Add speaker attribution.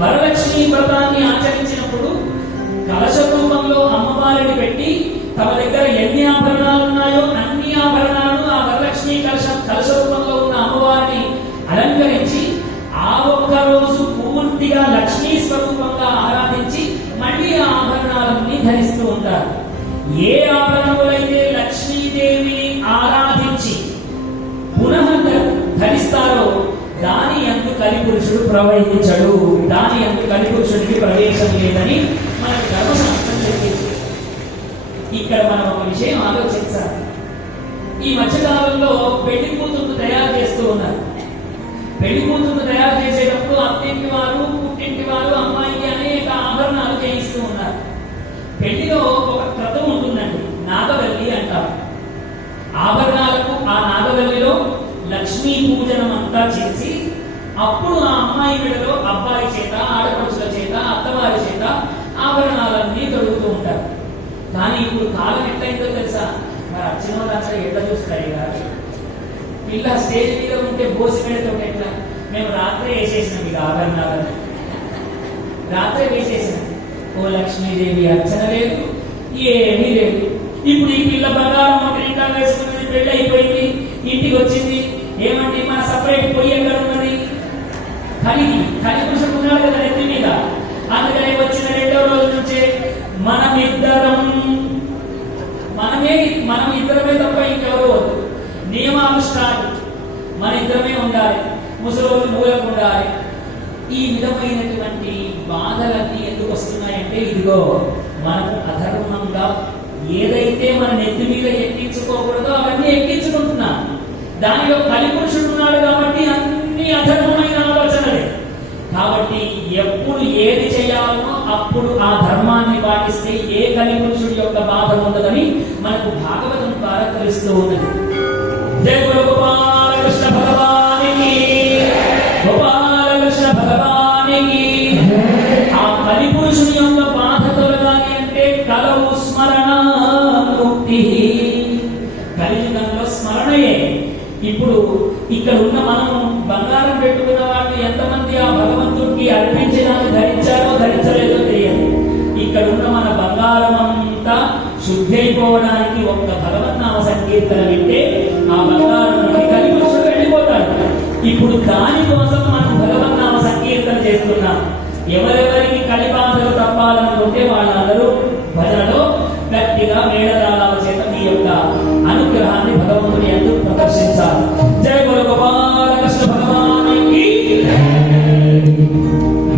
Speaker 1: వరలక్ష్మి వ్రతాన్ని ఆచరించినప్పుడు కలశ రూపంలో అమ్మవారిని పెట్టి తమ దగ్గర ఎన్ని ఆభరణాలు ఉన్నాయో అన్ని ఆభరణాలను ఆ వరలక్ష్మి కలశ కలశ రూపంలో ఉన్న అమ్మవారిని అలంకరించి ఆ ఒక్క రోజు పూర్తిగా లక్ష్మీ స్వరూపంగా ఆరాధించి మళ్ళీ ఆ ఆభరణాలన్నీ ధరిస్తూ ఉంటారు. ఏ కలిపురుషుడు ప్రవహించడు. దాని అందు కలిపురుషుడికి ప్రవేశం లేదని మనకు ధర్మశాస్త్రం చెప్పింది. ఇక్కడ మనం ఒక విషయం ఆలోచించాలి. ఈ మధ్యకాలంలో పెళ్ళి కూతురు తయారు చేస్తూ ఉన్నారు. పెళ్ళి కూతురు తయారు చేసేటప్పుడు అత్తింటి వారు పుట్టింటి వారు అమ్మాయికి అనేక ఆభరణాలు చేయిస్తూ ఉన్నారు. పెళ్ళిలో ఒక క్రతం ఉంటుందండి నాగవల్లి అంటారు. ఆభరణాలకు ఆ నాగవల్లిలో లక్ష్మీ పూజనం అంతా చేసి అప్పుడు ఆ అమ్మాయి మెడలో అబ్బాయి చేత ఆడపడుచుల చేత అత్తవారి చేత ఆభరణాలన్నీ దొరుకుతూ ఉంటారు. కానీ ఇప్పుడు కాలం ఎట్లయిందో తెలుసా? మరి వచ్చిన వాళ్ళంతా ఎట్లా చూస్తారు కాదు పిల్ల స్టేజ్ మీద ఉంటే బోసి పెడితే ఎట్లా? మేము రాత్రే వేసేసినాం ఇక ఆభరణాలను. రాత్రే వేసేసినాం. ఓ లక్ష్మీదేవి అర్చన లేదు ఏమీ లేదు. ఇప్పుడు ఈ పిల్ల బంగారం ఒక నిండా వేసుకున్నది పెళ్ళి అయిపోయింది. మనమే మనం ఇద్దరమే తప్ప ఇంకెవరు వద్దు. నియమాలు స్టార్ట్ మన ఇద్దరమే ఉండాలి. ముసలోళ్ళు మూలకు ఉండాలి. ఈ విధమైనటువంటి బాధలన్నీ ఎందుకు వస్తున్నాయంటే ఇదిగో మనకు అధర్మంగా ఏదైతే మన నెత్తి మీద ఎక్కించుకోకూడదో అవన్నీ ఎక్కించుకుంటున్నాం. దానిలో కలిపురుషుడు ఉన్నాడు కాబట్టి అన్ని అధర్మమైన ఆలోచనలే. కాబట్టి ఎప్పుడు ఏది చేయాలనో అప్పుడు ఆ ధర్మాన్ని పాటిస్తే ఏ కలిపురుషుడి యొక్క బాధ ఉండదని మనకు భాగవతం ద్వారా తెలుస్తూ ఉన్నది. జయ గురు గోపాలకృష్ణ భగవానికి గోపాలకృష్ణ భగవానికి. ఆ కలిపురుషుని యొక్క బాధ తొలగాలి అంటే కలవు స్మరణ ముక్తి. కలియుగంలో స్మరణయే. ఇప్పుడు ఇక్కడ ఉన్న మనం బంగారం పెట్టుకున్న వాళ్ళు ఎంతమంది ఆ భగవంతుడికి అర్పించడానికి ధరించారో ధరించలేదో వెళ్ళిపోవడానికి ఒక ఒక్క భగవన్నామ సంకీర్తన వింటే ఆ బంగారం నుండి వెళ్ళిపోతాడు. ఇప్పుడు దానికోసం మనం భగవన్నామ సంకీర్తన చేస్తున్నాం. ఎవరెవరికి కలిపాదలు తప్పాలనుకుంటే వాళ్ళందరూ భజనలో